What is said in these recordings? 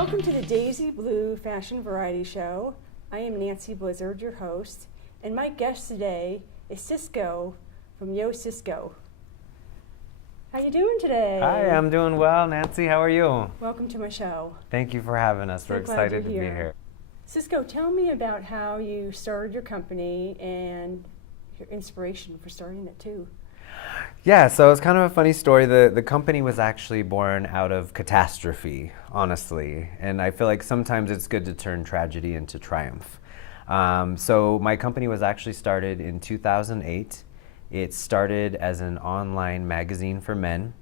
Welcome to the Daisy Blue Fashion Variety Show. I am Nancy Blizzard, your host, and my guest today is Cisco from YoCisco. How you doing today? Hi, I'm doing well. Nancy, how are you? Welcome to my show. Thank you for having us. So We're glad excited to you're be here. here. Cisco, tell me about how you started your company and your inspiration for starting it too. Yeah, so it's kind of a funny story. The company was actually born out of catastrophe, honestly. And I feel like sometimes it's good to turn tragedy into triumph. So my company was actually started in 2008. It started as an online magazine for men.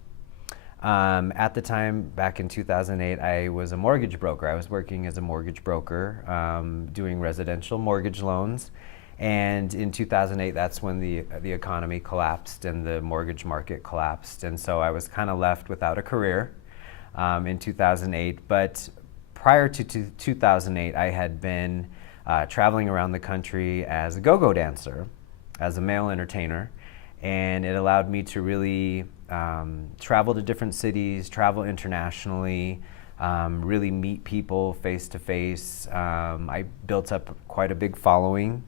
At the time, back in 2008, I was a mortgage broker. I was working as a mortgage broker, doing residential mortgage loans. And in 2008, that's when the economy collapsed and the mortgage market collapsed. And so I was kind of left without a career in 2008. But prior to 2008, I had been traveling around the country as a go-go dancer, as a male entertainer. And it allowed me to really travel to different cities, travel internationally, really meet people face to face. I built up quite a big following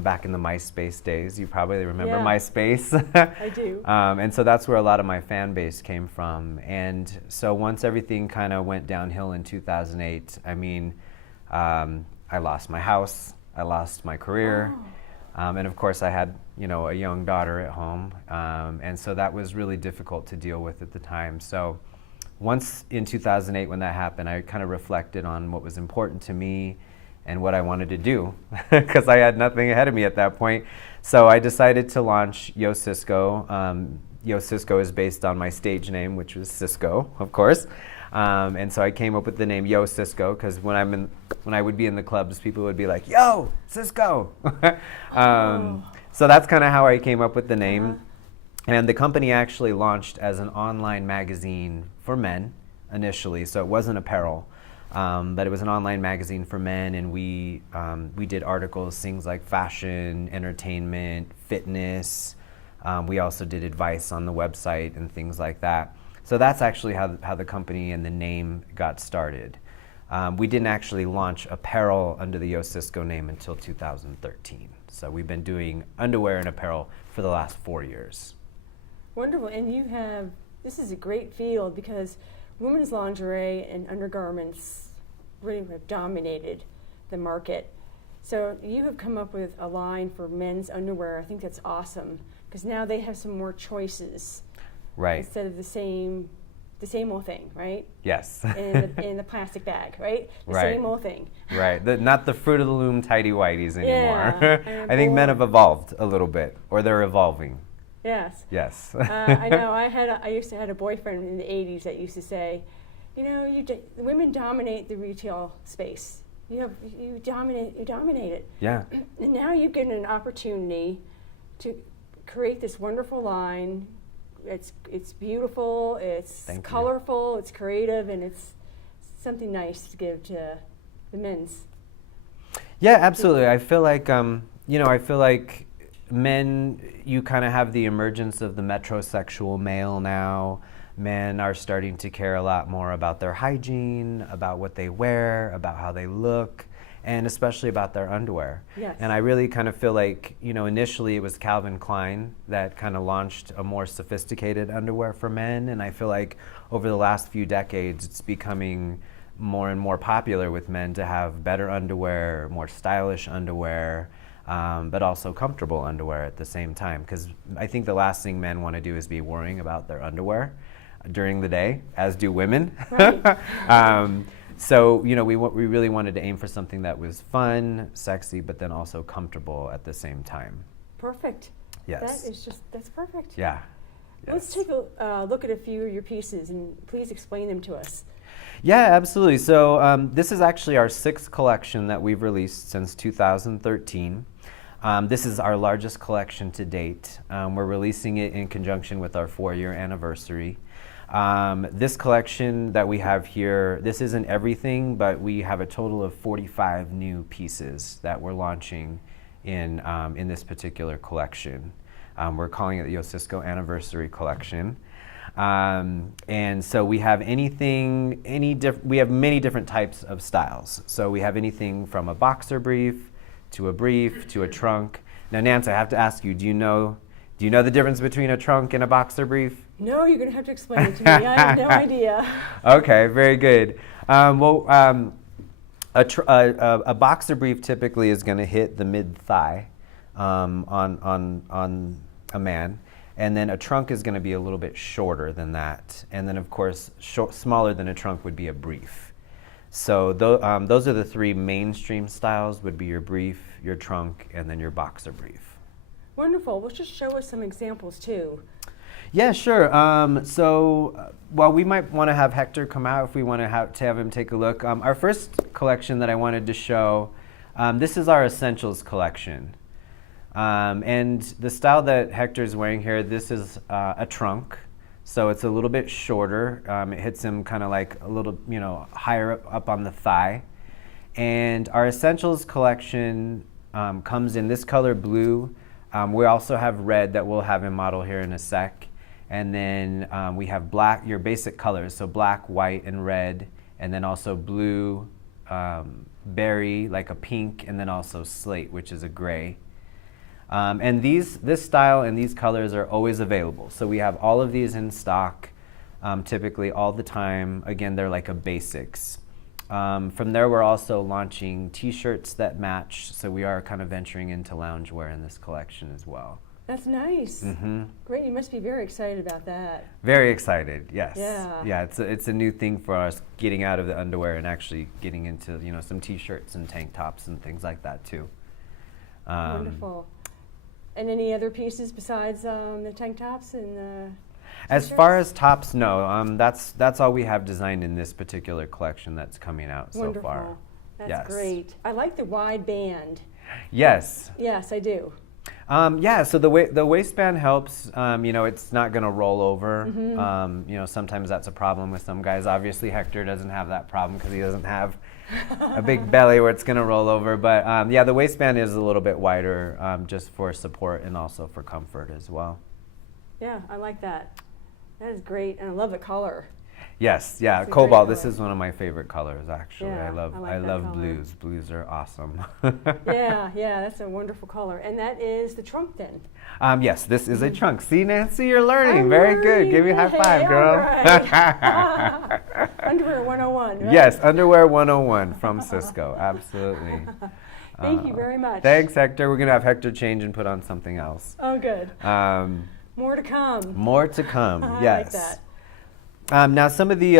back in the MySpace days. You probably remember MySpace. I do. And so that's where a lot of my fan base came from. And so once everything kind of went downhill in 2008, I mean, I lost my house, I lost my career. Oh. And of course I had, a young daughter at home. And so that was really difficult to deal with at the time. So once in 2008 when that happened, I kind of reflected on what was important to me and what I wanted to do, because I had nothing ahead of me at that point. So I decided to launch YoCisco. YoCisco is based on my stage name, which was Cisco, of course. And so I came up with the name YoCisco because when I would be in the clubs, people would be like, "Yo, Cisco!" So that's kind of how I came up with the name. And the company actually launched as an online magazine for men initially, so it wasn't apparel, but it was an online magazine for men, and we did articles, things like fashion, entertainment, fitness. We also did advice on the website and things like that. So that's actually how the company and the name got started. We didn't actually launch apparel under the YoCisco name until 2013. So we've been doing underwear and apparel for the last 4 years. Wonderful. And this is a great field because women's lingerie and undergarments really have dominated the market. So you have come up with a line for men's underwear. I think that's awesome because now they have some more choices. Right. Instead of the same old thing, right? Yes. in the plastic bag, right? The same old thing. Right. Not the Fruit of the Loom tighty whities anymore. Yeah, I think men have evolved a little bit, or they're evolving. Yes. Yes. I know. I used to have a boyfriend in the '80s that used to say, women dominate the retail space. You dominate it. Yeah. And now you get an opportunity to create this wonderful line. It's beautiful, it's colorful, it's creative, and it's something nice to give to the men's. Yeah, absolutely. I feel like men, you kind of have the emergence of the metrosexual male now. Men are starting to care a lot more about their hygiene, about what they wear, about how they look, and especially about their underwear. Yes. And I really kind of feel like, initially it was Calvin Klein that kind of launched a more sophisticated underwear for men, and I feel like over the last few decades it's becoming more and more popular with men to have better underwear, more stylish underwear, but also comfortable underwear at the same time. Because I think the last thing men want to do is be worrying about their underwear during the day, as do women. Right. So, we really wanted to aim for something that was fun, sexy, but then also comfortable at the same time. Perfect. Yes. That's perfect. Yeah. Let's take a look at a few of your pieces and please explain them to us. Yeah, absolutely. So this is actually our 6th collection that we've released since 2013. This is our largest collection to date. We're releasing it in conjunction with our 4-year anniversary. This collection that we have here, this isn't everything, but we have a total of 45 new pieces that we're launching in this particular collection. We're calling it the YoCisco Anniversary Collection. And so we have we have many different types of styles. So we have anything from a boxer brief to a trunk. Now, Nance, I have to ask you, do you know the difference between a trunk and a boxer brief? No, you're going to have to explain it to me. I have no idea. Okay, very good. A boxer brief typically is going to hit the mid-thigh on a man. And then a trunk is going to be a little bit shorter than that. And then, of course, smaller than a trunk would be a brief. So those are the three mainstream styles, would be your brief, your trunk, and then your boxer brief. Wonderful. Well, just show us some examples, too. Yeah, sure. Well, we might want to have Hector come out if we want to have him take a look. Our first collection that I wanted to show, this is our Essentials collection. And the style that Hector's wearing here, this is a trunk. So it's a little bit shorter. It hits him kind of like a little, higher up on the thigh. And our Essentials collection comes in this color blue. We also have red that we'll have him model here in a sec. And then we have black, your basic colors, so black, white, and red. And then also blue, berry, like a pink, and then also slate, which is a gray. And this style and these colors are always available. So we have all of these in stock, typically all the time. Again, they're like a basics. From there, we're also launching t-shirts that match. So we are kind of venturing into loungewear in this collection as well. That's nice. Mm-hmm. Great. You must be very excited about that. Very excited, yes. Yeah. Yeah, it's a new thing for us, getting out of the underwear and actually getting into some t-shirts and tank tops and things like that too. Wonderful. And any other pieces besides the tank tops and the As far as tops, no. That's all we have designed in this particular collection that's coming out so far. Wonderful. That's Yes. great. I like the wide band. Yes. Yes, I do. Yeah, so the waistband helps. It's not going to roll over. Mm-hmm. Sometimes that's a problem with some guys. Obviously, Hector doesn't have that problem because he doesn't have a big belly where it's going to roll over. But yeah, the waistband is a little bit wider just for support and also for comfort as well. Yeah, I like that. That is great, and I love the color. Yes, yeah, It's a cobalt. great This color. is one of my favorite colors, actually. Yeah, I love I like that color. blues. Blues are awesome. Yeah, that's a wonderful color. And that is the trunk then. Yes, this is a trunk. See, Nancy, you're learning. I'm Very learning. good. Give me a high Hey, five, girl. all right. Underwear 101, right? Yes, Underwear 101 from YoCisco. Absolutely. Thank you very much. Thanks, Hector. We're going to have Hector change and put on something else. Oh, good. More to come. More to come, I yes. like that. Now, some of the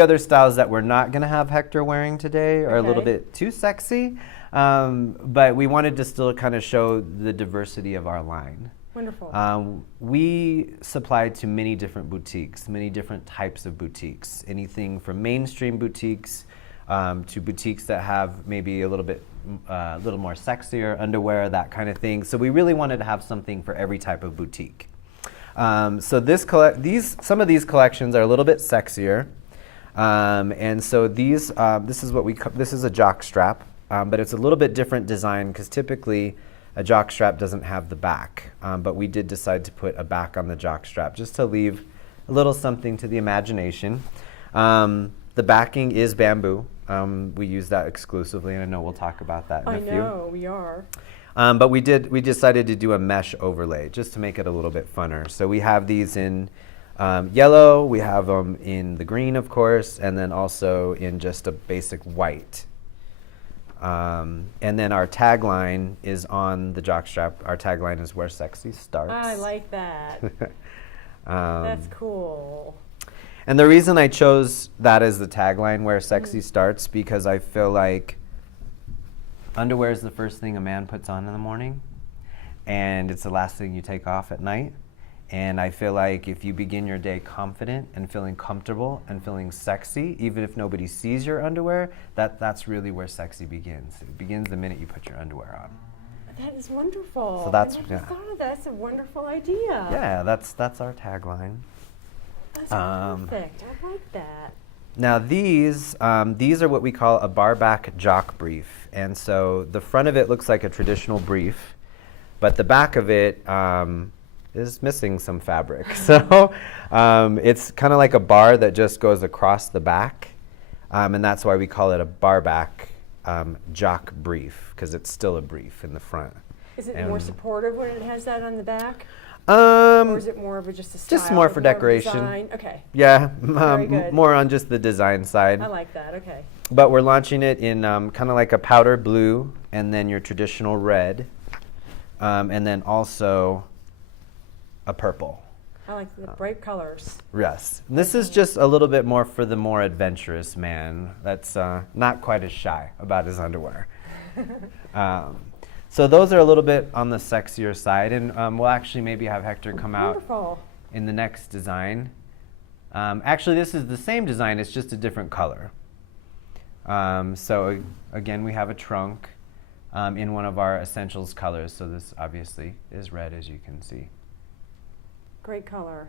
other styles that we're not going to have Hector wearing today are a little Okay. bit too sexy, but we wanted to still kind of show the diversity of our line. Wonderful. We supply to many different boutiques, many different types of boutiques, anything from mainstream boutiques to boutiques that have maybe a little more sexier underwear, that kind of thing. So we really wanted to have something for every type of boutique. So some of these collections are a little bit sexier, and so this is a jock strap, but it's a little bit different design because typically a jock strap doesn't have the back, but we did decide to put a back on the jock strap just to leave a little something to the imagination. The backing is bamboo. We use that exclusively, and I know we'll talk about that in a few. I know, we are. But we decided to do a mesh overlay just to make it a little bit funner. So we have these in yellow, we have them in the green, of course, and then also in just a basic white. And then our tagline is on the jockstrap. Our tagline is "Where Sexy Starts." I like that. That's cool. And the reason I chose that as the tagline, "Where Sexy Starts," because I feel like underwear is the first thing a man puts on in the morning, and it's the last thing you take off at night. And I feel like if you begin your day confident and feeling comfortable and feeling sexy, even if nobody sees your underwear, that's really where sexy begins. It begins the minute you put your underwear on. That is wonderful. So that's- I never yeah. thought of that. That's a wonderful idea. Yeah, that's our tagline. That's perfect. I like that. Now these are what we call a barback jock brief. And so the front of it looks like a traditional brief, but the back of it is missing some fabric. So it's kind of like a bar that just goes across the back. And that's why we call it a bar back jock brief, because it's still a brief in the front. Is it more supportive when it has that on the back? Or is it more of just a style? Just more for decoration. Okay. Yeah, Very good. more on just the design side. I like that, okay. But we're launching it in kind of like a powder blue, and then your traditional red, and then also a purple. I like the bright colors. Yes. This is just a little bit more for the more adventurous man that's not quite as shy about his underwear. So those are a little bit on the sexier side, and we'll actually maybe have Hector come out in the next design. Actually, this is the same design, it's just a different color. So again, we have a trunk in one of our essentials colors, so this obviously is red, as you can see. Great color.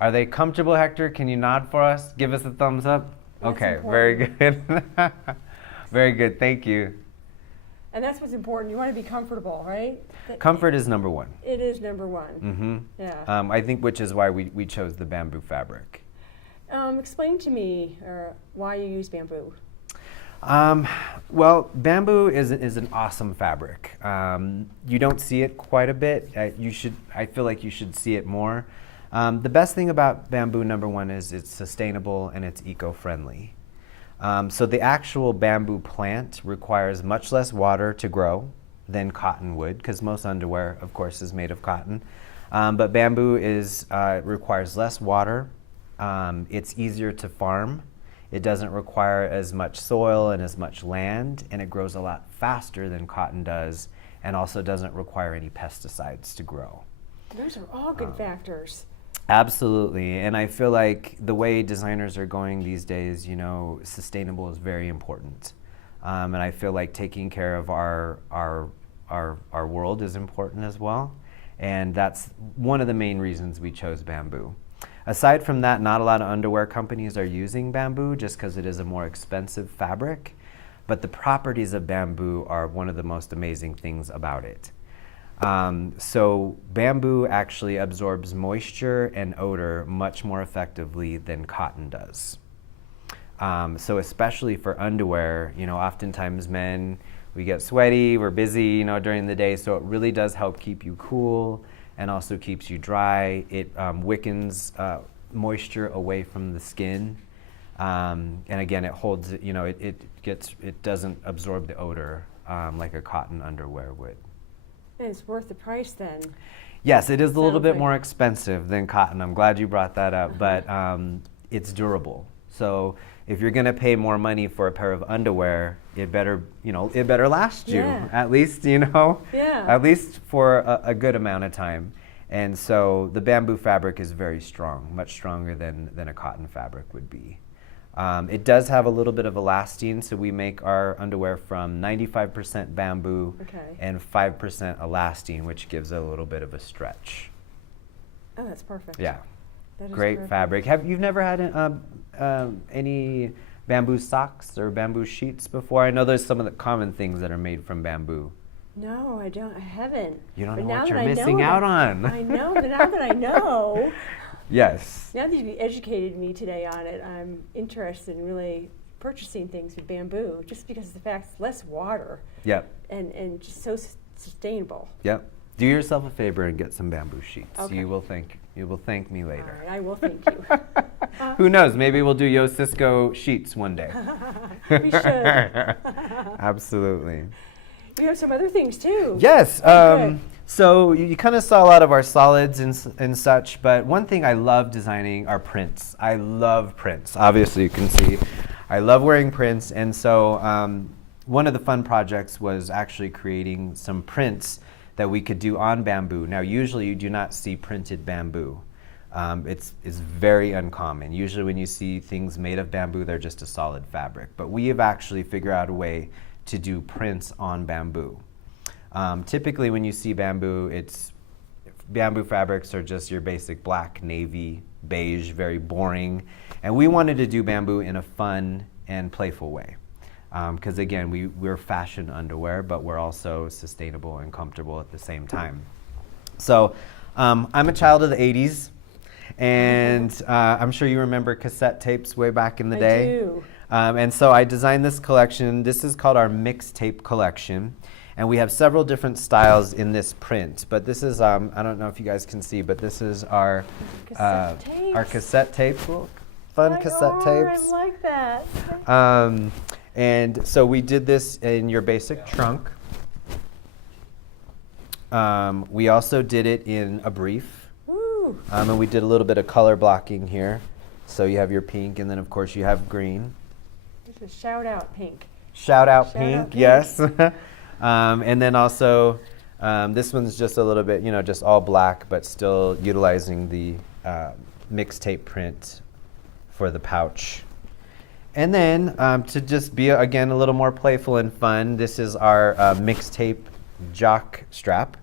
Are they comfortable, Hector? Can you nod for us? Give us a thumbs up? That's okay, important. very good. Very good, thank you. And that's what's important. You want to be comfortable, right? Comfort is number one. It is number one. Mm-hmm. Yeah. I think which is why we chose the bamboo fabric. Explain to me why you use bamboo. Well, bamboo is an awesome fabric. You don't see it quite a bit. I feel like you should see it more. The best thing about bamboo, number one, is it's sustainable and it's eco-friendly. So the actual bamboo plant requires much less water to grow than cotton would, because most underwear, of course, is made of cotton. But bamboo requires less water. It's easier to farm. It doesn't require as much soil and as much land, and it grows a lot faster than cotton does, and also doesn't require any pesticides to grow. Those are all good factors. Absolutely, and I feel like the way designers are going these days, sustainable is very important. And I feel like taking care of our world is important as well, and that's one of the main reasons we chose bamboo. Aside from that, not a lot of underwear companies are using bamboo just because it is a more expensive fabric, but the properties of bamboo are one of the most amazing things about it. So bamboo actually absorbs moisture and odor much more effectively than cotton does. So especially for underwear, oftentimes men, we get sweaty, we're busy, during the day, so it really does help keep you cool and also keeps you dry. It wickens moisture away from the skin. And again, it holds, it doesn't absorb the odor like a cotton underwear would. And it's worth the price then. Yes, it is a little bit more expensive than cotton. I'm glad you brought that up, but it's durable. So if you're going to pay more money for a pair of underwear, it better last you at least, at least for a good amount of time. And so the bamboo fabric is very strong, much stronger than a cotton fabric would be. It does have a little bit of elastine, so we make our underwear from 95% bamboo and 5% elastine, which gives it a little bit of a stretch. Oh, that's perfect. Yeah. That is Great perfect. fabric. You've never had any bamboo socks or bamboo sheets before? I know there's some of the common things that are made from bamboo. No, I don't. I haven't. You don't But know now what that you're I know missing out on. I know, but now that I know, Yes. now that you've educated me today on it, I'm interested in really purchasing things with bamboo, just because of the fact it's less water. Yep. And just so sustainable. Yep. Do yourself a favor and get some bamboo sheets. Okay. You will thank me later. All right, I will thank you. Who knows? Maybe we'll do YoCisco sheets one day. We should. Absolutely. We have some other things too. Yes. Okay. So you kind of saw a lot of our solids and such, but one thing I love designing are prints. I love prints. Obviously, you can see I love wearing prints, and so one of the fun projects was actually creating some prints that we could do on bamboo. Now, usually you do not see printed bamboo. It's very uncommon. Usually when you see things made of bamboo, they're just a solid fabric. But we have actually figured out a way to do prints on bamboo. Typically when you see bamboo, bamboo fabrics are just your basic black, navy, beige, very boring. And we wanted to do bamboo in a fun and playful way. Because again, we're fashion underwear, but we're also sustainable and comfortable at the same time. So I'm a child of the 80s, and I'm sure you remember cassette tapes way back in the day. I do. And so I designed this collection. This is called our mixtape collection. And we have several different styles in this print. But this is, I don't know if you guys can see, but this is our cassette tapes. Little fun cassette tapes. I like that. And so we did this in your basic trunk. We also did it in a brief. Woo. And we did a little bit of color blocking here. So you have your pink, and then of course you have green. Just a shout out pink. Shout out pink, yes. And then also, this one's just a little bit, just all black, but still utilizing the mixtape print for the pouch. And then to just be, again, a little more playful and fun, this is our mixtape jock strap.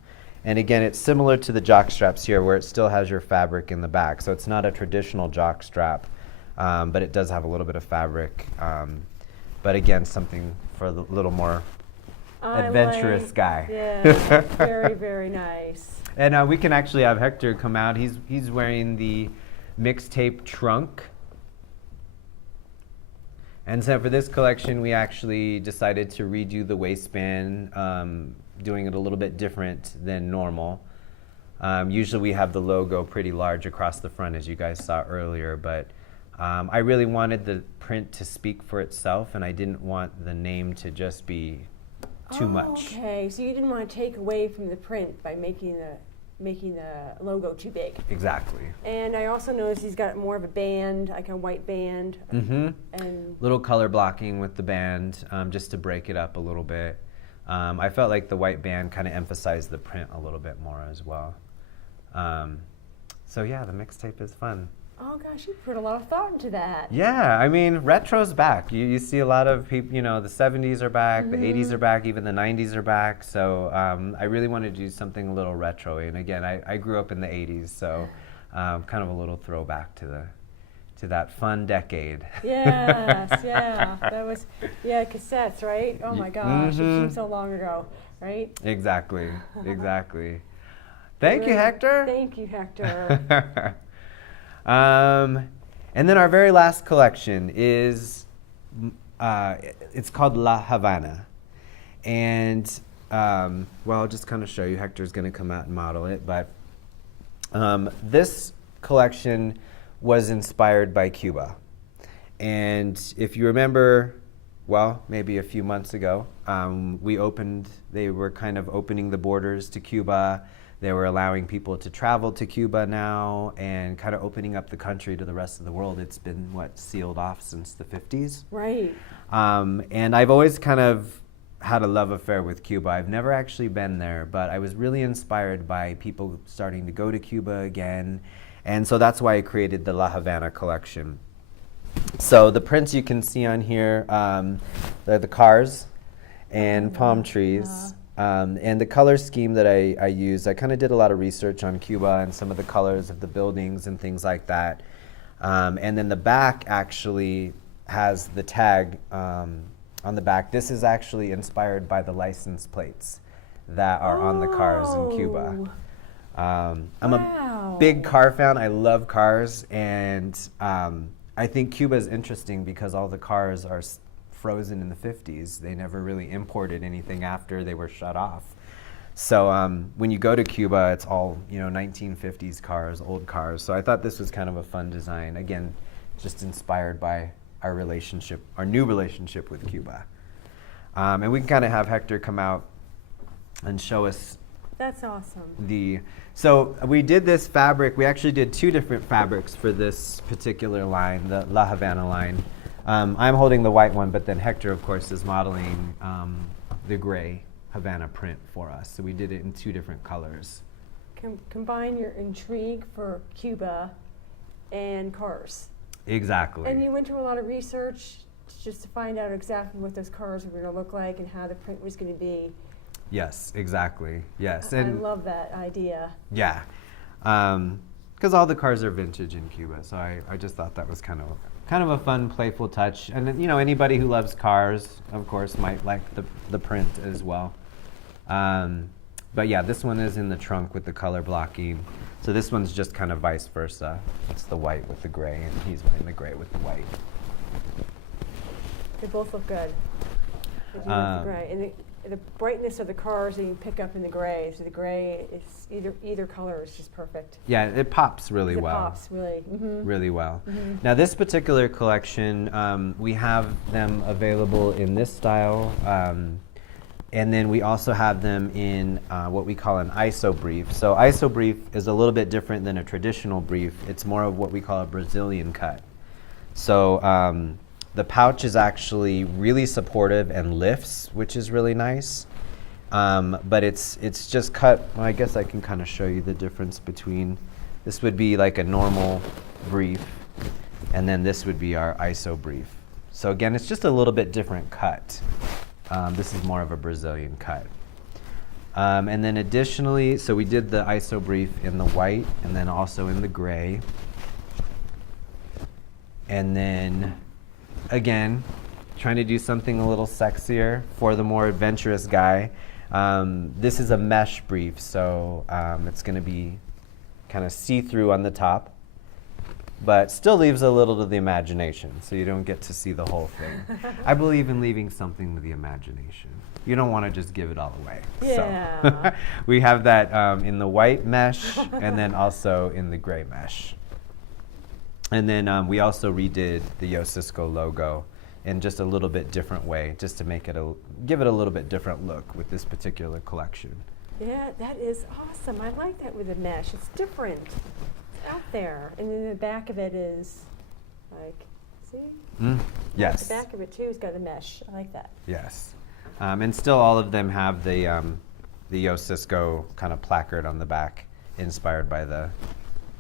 And again, it's similar to the jock straps here, where it still has your fabric in the back. So it's not a traditional jock strap, but it does have a little bit of fabric. But again, something for a little more adventurous guy. Yeah, very, very nice. And we can actually have Hector come out. He's wearing the mixtape trunk. And so for this collection, we actually decided to redo the waistband, doing it a little bit different than normal. Usually we have the logo pretty large across the front, as you guys saw earlier, but I really wanted the print to speak for itself, and I didn't want the name to just be too much. Okay, so you didn't want to take away from the print by making the logo too big. Exactly. And I also noticed he's got more of a band, like a white band. Mm-hmm. And little color blocking with the band, just to break it up a little bit. I felt like the white band kind of emphasized the print a little bit more as well. So yeah, the mixtape is fun. Oh gosh, you put a lot of thought into that. Yeah, I mean, retro's back. You see a lot of people, the 70s are back, Mm-hmm. the 80s are back, even the 90s are back. So I really wanted to do something a little retro. And again, I grew up in the 80s, so kind of a little throwback to that fun decade. Yes, yeah. That was, cassettes, right? Oh my gosh, Mm-hmm. it seems so long ago, right? Exactly, exactly. Thank you, Hector. Thank you, Hector. And then our very last collection is, it's called La Havana. And, well, I'll just kind of show you. Hector's going to come out and model it. But this collection was inspired by Cuba. And if you remember, well, maybe a few months ago, they were kind of opening the borders to Cuba. They were allowing people to travel to Cuba now and kind of opening up the country to the rest of the world. It's been, sealed off since the 50s. Right. And I've always kind of had a love affair with Cuba. I've never actually been there, but I was really inspired by people starting to go to Cuba again. And so that's why I created the La Havana collection. So the prints you can see on here, they're the cars and palm trees. And the color scheme that I used, I kind of did a lot of research on Cuba and some of the colors of the buildings and things like that. And then the back actually has the tag on the back. This is actually inspired by the license plates that are on the cars in Cuba. I'm a big car fan. I love cars. And I think Cuba is interesting because all the cars are frozen in the 50s. They never really imported anything after they were shut off. So when you go to Cuba, it's all 1950s cars, old cars. So I thought this was kind of a fun design. Again, just inspired by our new relationship with Cuba. And we can kind of have Hector come out and show us. That's awesome. So we did this fabric. We actually did two different fabrics for this particular line, the La Havana line. I'm holding the white one, but then Hector, of course, is modeling the gray Havana print for us. So we did it in two different colors. Combine your intrigue for Cuba and cars. Exactly. And you went through a lot of research just to find out exactly what those cars were going to look like and how the print was going to be. Yes, exactly. Yes. I love that idea. Yeah. Because all the cars are vintage in Cuba, so I just thought that was kind of a fun, playful touch. And anybody who loves cars, of course, might like the print as well. But yeah, this one is in the trunk with the color blocking. So this one's just kind of vice versa. It's the white with the gray, and he's wearing the gray with the white. They both look good. They do look gray. And the brightness of the cars that you can pick up in the gray. So the gray is either color is just perfect. Yeah, it pops really well. It pops really. Mm-hmm. Really well. Mm-hmm. Now this particular collection, we have them available in this style, and then we also have them in what we call an ISO brief. So ISO brief is a little bit different than a traditional brief. It's more of what we call a Brazilian cut. So the pouch is actually really supportive and lifts, which is really nice. But it's just cut. Well, I guess I can kind of show you the difference between. This would be like a normal brief, and then this would be our ISO brief. So again, it's just a little bit different cut. This is more of a Brazilian cut. And then additionally, so we did the ISO brief in the white and then also in the gray. And then again, trying to do something a little sexier for the more adventurous guy. This is a mesh brief, so it's going to be kind of see-through on the top, but still leaves a little to the imagination, so you don't get to see the whole thing. I believe in leaving something to the imagination. You don't want to just give it all away. Yeah. So we have that in the white mesh and then also in the gray mesh. And then we also redid the YoCisco logo in just a little bit different way, just to make it give it a little bit different look with this particular collection. Yeah, that is awesome. I like that with the mesh. It's different. It's out there. And then the back of it is like, see? Yes. The back of it too has got the mesh. I like that. Yes. And still all of them have the YoCisco kind of placard on the back, inspired by the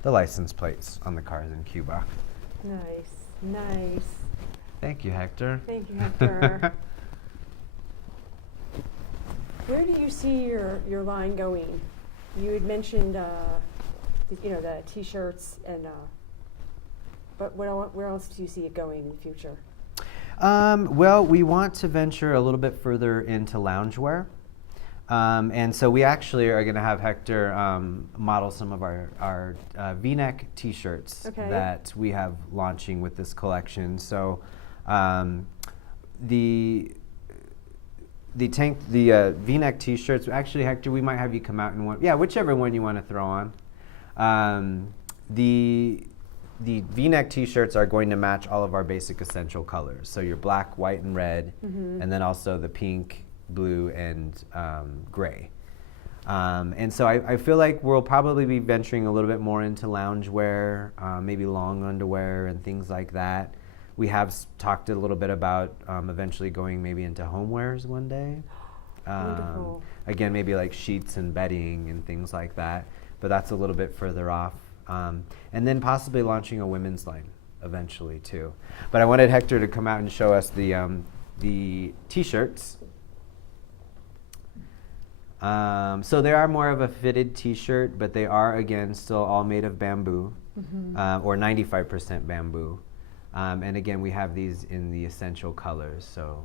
license plates on the cars in Cuba. Nice, nice. Thank you, Hector. Thank you, Hector. Where do you see your line going? You had mentioned, the T-shirts, and but where else do you see it going in the future? Well, we want to venture a little bit further into loungewear. And so we actually are going to have Hector model some of our V-neck T-shirts that we have launching with this collection. So the V-neck T-shirts, actually, Hector, we might have you come out in one. Yeah, whichever one you want to throw on. The V-neck T-shirts are going to match all of our basic essential colors. So your black, white, and red, and then also the pink, blue, and gray. And so I feel like we'll probably be venturing a little bit more into loungewear, maybe long underwear and things like that. We have talked a little bit about eventually going maybe into homewares one day. Wonderful. Again, maybe like sheets and bedding and things like that, but that's a little bit further off. And then possibly launching a women's line eventually too. But I wanted Hector to come out and show us the T-shirts. So they are more of a fitted T-shirt, but they are, again, still all made of bamboo, or 95% bamboo. And again, we have these in the essential colors. So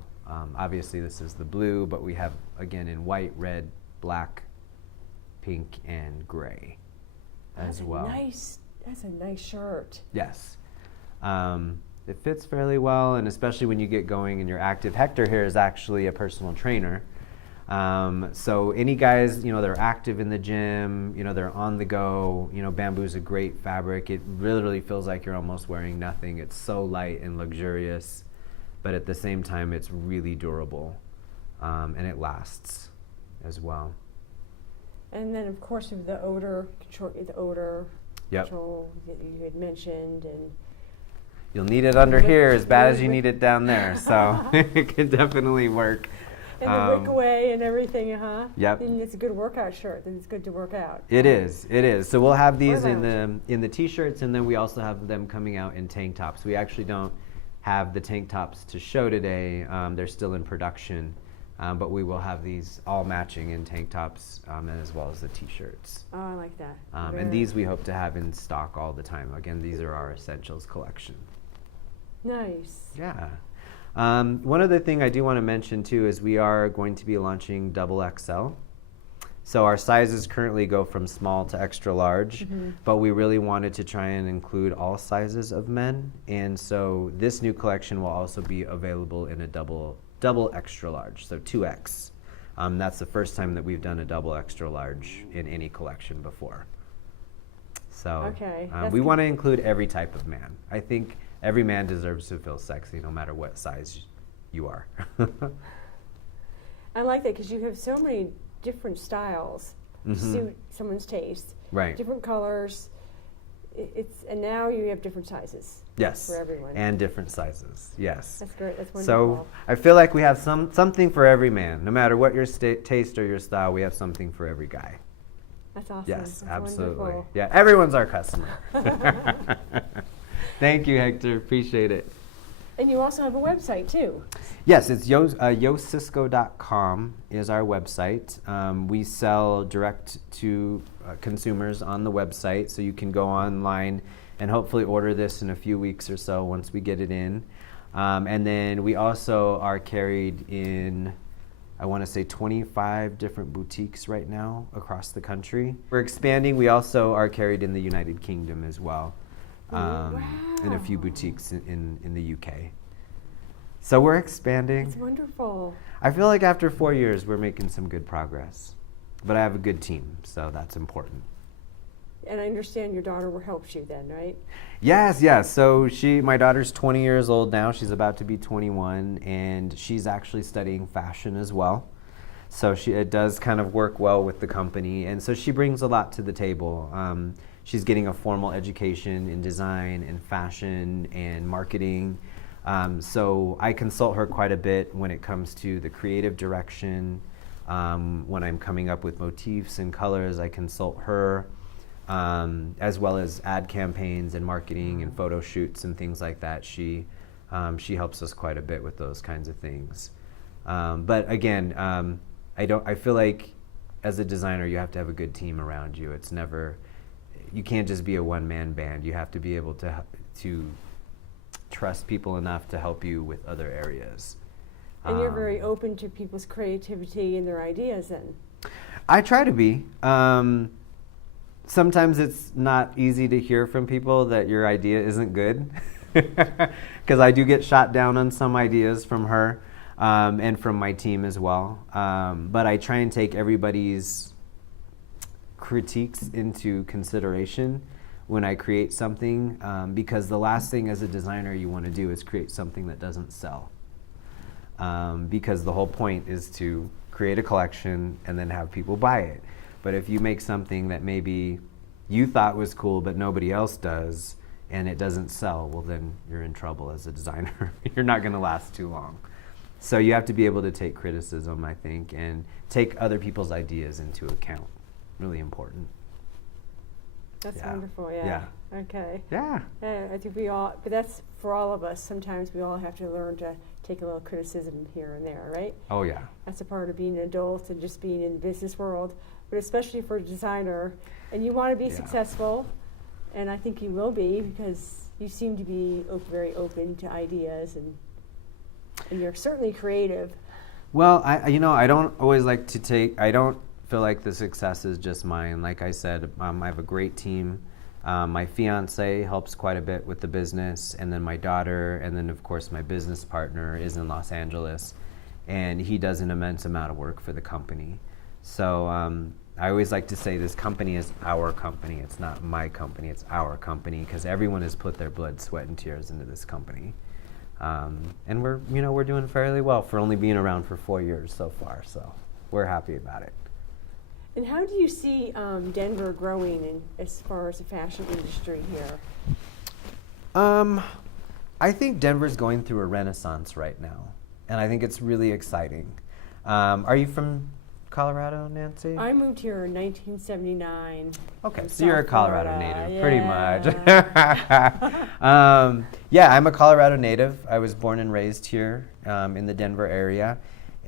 obviously this is the blue, but we have, again, in white, red, black, pink, and gray as well. That's a nice shirt. Yes. It fits fairly well, and especially when you get going and you're active. Hector here is actually a personal trainer. So any guys, that are active in the gym, they're on the go, bamboo's a great fabric. It literally feels like you're almost wearing nothing. It's so light and luxurious, but at the same time, it's really durable, and it lasts as well. And then, of course, with the odor control, control that you had mentioned, and you'll need it under here as bad as you need it down there. So it can definitely work. And the wick away and everything, huh? Yep. And it's a good workout shirt. Then it's good to work out. It is. So we'll have these in the T-shirts, and then we also have them coming out in tank tops. We actually don't have the tank tops to show today. They're still in production. But we will have these all matching in tank tops, and as well as the T-shirts. Oh, I like that. And these we hope to have in stock all the time. Again, these are our essentials collection. Nice. Yeah. One other thing I do want to mention too is we are going to be launching double XL. So our sizes currently go from small to extra large, but we really wanted to try and include all sizes of men. And so this new collection will also be available in a double extra large, so 2X. That's the first time that we've done a double extra large in any collection before. So Okay, we want to include every type of man. I think every man deserves to feel sexy no matter what size you are. I like that because you have so many different styles to suit someone's taste. Right. Different colors. And now you have different sizes. Yes. For everyone. And different sizes. Yes. That's great. That's wonderful. So I feel like we have something for every man. No matter what your taste or your style, we have something for every guy. That's awesome. Yes, That's absolutely. wonderful. Yeah, everyone's our customer. Thank you, Hector. Appreciate it. And you also have a website too. Yes, it's YoCisco.com is our website. We sell direct to consumers on the website, so you can go online and hopefully order this in a few weeks or so once we get it in. And then we also are carried in, I want to say 25 different boutiques right now across the country. We're expanding. We also are carried in the United Kingdom as well. In a few boutiques in the UK. So we're expanding. That's wonderful. I feel like after 4 years, we're making some good progress. But I have a good team, so that's important. And I understand your daughter helps you then, right? Yes. So my daughter's 20 years old now. She's about to be 21, and she's actually studying fashion as well. So it does kind of work well with the company, and so she brings a lot to the table. She's getting a formal education in design and fashion and marketing. So I consult her quite a bit when it comes to the creative direction. When I'm coming up with motifs and colors, I consult her, as well as ad campaigns and marketing and photo shoots and things like that. She helps us quite a bit with those kinds of things. But again, I feel like as a designer, you have to have a good team around you. You can't just be a one-man band. You have to be able to trust people enough to help you with other areas. And you're very open to people's creativity and their ideas then. I try to be. Sometimes it's not easy to hear from people that your idea isn't good, because I do get shot down on some ideas from her and from my team as well. But I try and take everybody's critiques into consideration when I create something, because the last thing as a designer you want to do is create something that doesn't sell. Because the whole point is to create a collection and then have people buy it. But if you make something that maybe you thought was cool but nobody else does and it doesn't sell, well then you're in trouble as a designer. You're not going to last too long. So you have to be able to take criticism, I think, and take other people's ideas into account. Really important. That's wonderful, yeah. Okay. Yeah. I think but that's for all of us. Sometimes we all have to learn to take a little criticism here and there, right? Oh, yeah. That's a part of being an adult and just being in the business world, but especially for a designer. And you want to be successful, and I think you will be, because you seem to be very open to ideas, and you're certainly creative. Well, I don't always like to I don't feel like the success is just mine. Like I said, I have a great team. My fiance helps quite a bit with the business, and then my daughter, and then of course my business partner is in Los Angeles, and he does an immense amount of work for the company. So I always like to say this company is our company. It's not my company, it's our company, because everyone has put their blood, sweat, and tears into this company. And we're doing fairly well for only being around for 4 years so far, so we're happy about it. And how do you see Denver growing as far as the fashion industry here? I think Denver's going through a renaissance right now, and I think it's really exciting. Are you from Colorado, Nancy? I moved here in 1979. Okay, so you're a Colorado native, pretty much. Yeah. Yeah, I'm a Colorado native. I was born and raised here in the Denver area,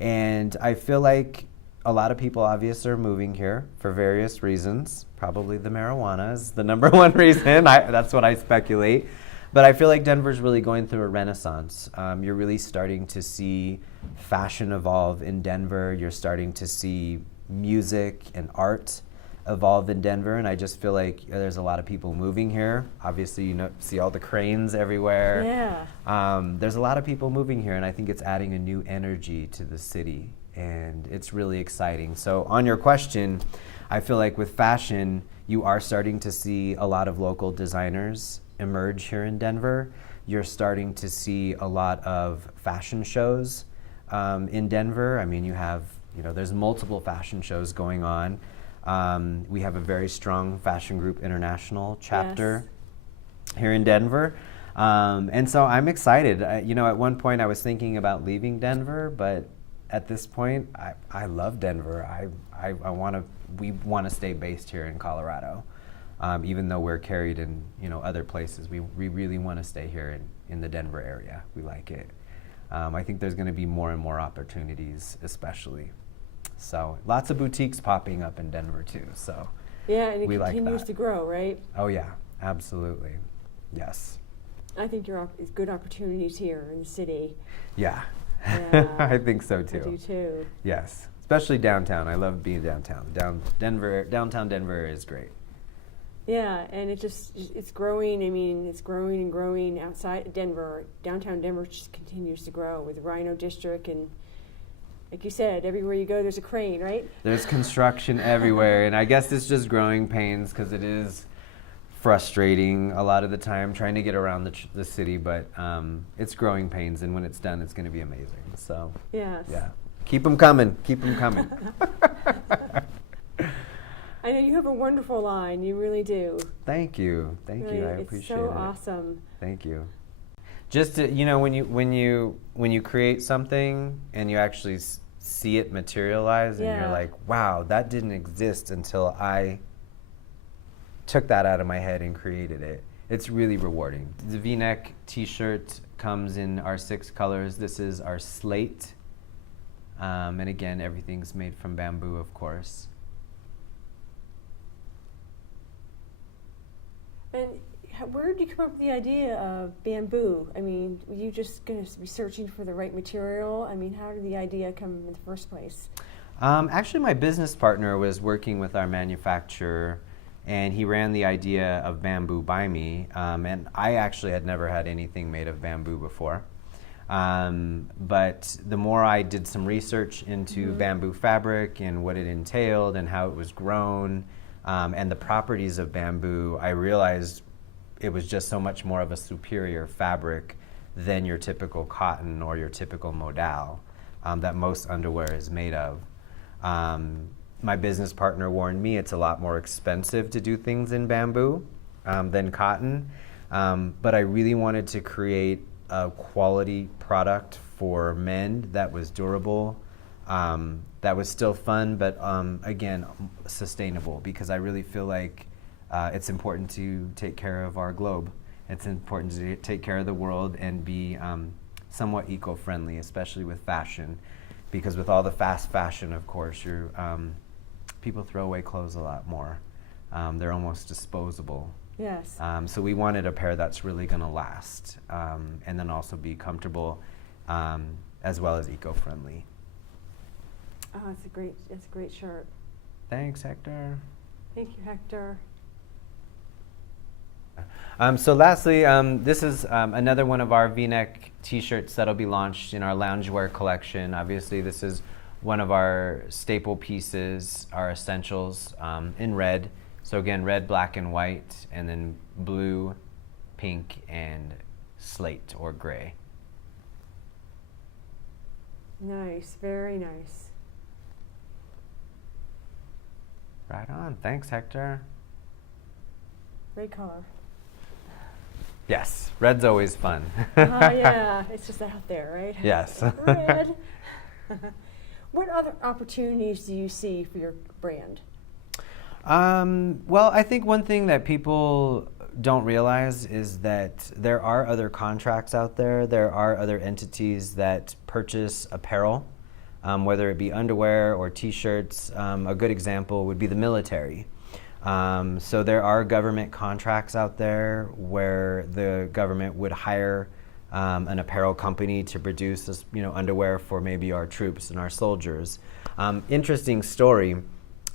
and I feel like a lot of people obviously are moving here for various reasons. Probably the marijuana is the number one reason. That's what I speculate. But I feel like Denver's really going through a renaissance. You're really starting to see fashion evolve in Denver. You're starting to see music and art evolve in Denver, and I just feel like there's a lot of people moving here. Obviously, see all the cranes everywhere. Yeah. There's a lot of people moving here, and I think it's adding a new energy to the city, and it's really exciting. So on your question, I feel like with fashion, you are starting to see a lot of local designers emerge here in Denver. You're starting to see a lot of fashion shows in Denver. I mean, there's multiple fashion shows going on. We have a very strong fashion group international chapter here in Denver. And so I'm excited. At one point I was thinking about leaving Denver, but at this point, I love Denver. We want to stay based here in Colorado. Even though we're carried in other places, we really want to stay here in the Denver area. We like it. I think there's going to be more and more opportunities, especially. So lots of boutiques popping up in Denver too. So yeah, and it we continues to grow, right? Oh yeah, absolutely. Yes. I think it's good opportunities here in the city. Yeah. Yeah. I think so too. I do too. Yes, especially downtown. I love being downtown. Downtown Denver is great. Yeah, and it's growing. I mean, it's growing and growing outside Denver. Downtown Denver just continues to grow with the Rhino District, and like you said, everywhere you go, there's a crane, right? There's construction everywhere, and I guess it's just growing pains because it is frustrating a lot of the time trying to get around the city, but it's growing pains, and when it's done, it's going to be amazing. So yes. Yeah, keep them coming. Keep them coming. I know you have a wonderful line. You really do. Thank you. Thank you. I appreciate it. It's so awesome. Thank you. Just to, when you create something and you actually see it materialize, and you're like, wow, that didn't exist until I took that out of my head and created it. It's really rewarding. The V-neck T-shirt comes in our 6 colors. This is our slate, and again, everything's made from bamboo, of course. And where did you come up with the idea of bamboo? I mean, were you just going to be searching for the right material? I mean, how did the idea come in the first place? Actually, my business partner was working with our manufacturer, and he ran the idea of bamboo by me. And I actually had never had anything made of bamboo before. But the more I did some research into bamboo fabric and what it entailed and how it was grown, and the properties of bamboo, I realized it was just so much more of a superior fabric than your typical cotton or your typical modal that most underwear is made of. My business partner warned me it's a lot more expensive to do things in bamboo than cotton, but I really wanted to create a quality product for men that was durable, that was still fun, but again, sustainable, because I really feel like it's important to take care of our globe. It's important to take care of the world and be somewhat eco-friendly, especially with fashion, because with all the fast fashion, of course, people throw away clothes a lot more. They're almost disposable. Yes. So we wanted a pair that's really going to last, and then also be comfortable, as well as eco-friendly. Oh, it's a great shirt. Thanks, Hector. Thank you, Hector. So lastly, this is another one of our V-neck T-shirts that'll be launched in our loungewear collection. Obviously, this is one of our staple pieces, our essentials, in red. So again, red, black, and white, and then blue, pink, and slate or gray. Nice, very nice. Right on. Thanks, Hector. Great color. Yes, red's always fun. Yeah, it's just out there, right? Yes. Red. What other opportunities do you see for your brand? Well, I think one thing that people don't realize is that there are other contracts out there. There are other entities that purchase apparel, whether it be underwear or T-shirts. A good example would be the military. So there are government contracts out there where the government would hire an apparel company to produce this, underwear for maybe our troops and our soldiers. Interesting story.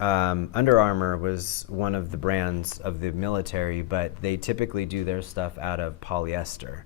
Under Armour was one of the brands of the military, but they typically do their stuff out of polyester.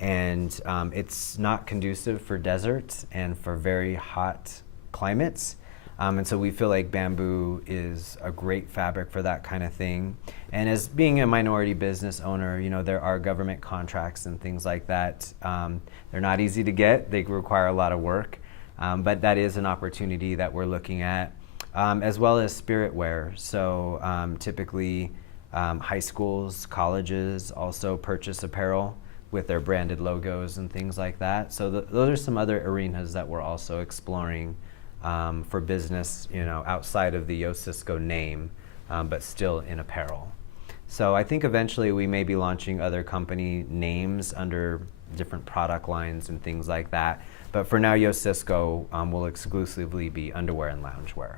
And it's not conducive for deserts and for very hot climates. And so we feel like bamboo is a great fabric for that kind of thing. And as being a minority business owner, you know, there are government contracts and things like that. They're not easy to get. They require a lot of work. But that is an opportunity that we're looking at, as well as spirit wear. So typically high schools, colleges also purchase apparel with their branded logos and things like that. So those are some other arenas that we're also exploring for business, you know, outside of the YoCisco name, but still in apparel. So I think eventually we may be launching other company names under different product lines and things like that. But for now, YoCisco will exclusively be underwear and loungewear.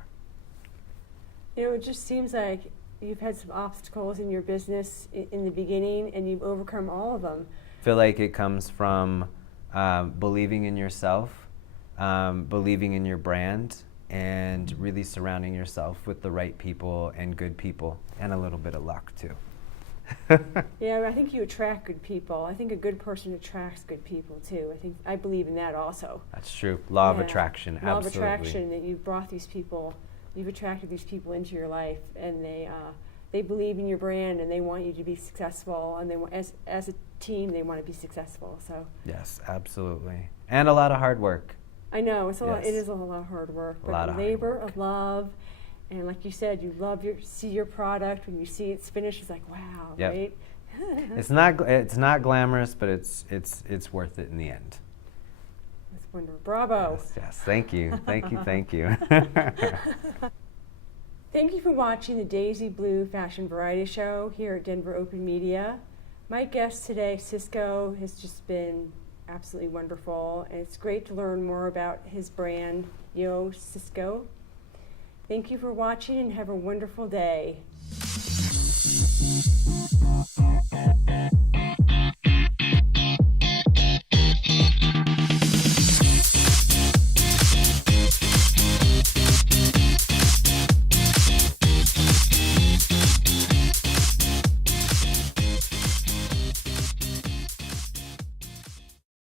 You know, it just seems like you've had some obstacles in your business in the beginning, and you've overcome all of them. I feel like it comes from believing in yourself, believing in your brand, and really surrounding yourself with the right people and good people, and a little bit of luck too. Yeah, I think you attract good people. I think a good person attracts good people too. I believe in that also. That's true. Law of attraction, Law absolutely. of attraction, that you've brought these people, you've attracted these people into your life, and they believe in your brand, and they want you to be successful, and they want, as a team, they want to be successful. So yes, absolutely, and a lot of hard work. I know it's Yes. it is a lot of hard work, A lot but of labor hard work. of love, and like you said, you love see your product when you see it's finished. It's like, wow, Yep. right? It's not glamorous, but it's worth it in the end. That's wonderful. Bravo. Yes, thank you, thank you, thank you. Thank you for watching the Daisy Blue Fashion Variety Show here at Denver Open Media. My guest today, Cisco, has just been absolutely wonderful, and it's great to learn more about his brand, YoCisco. Thank you for watching, and have a wonderful day.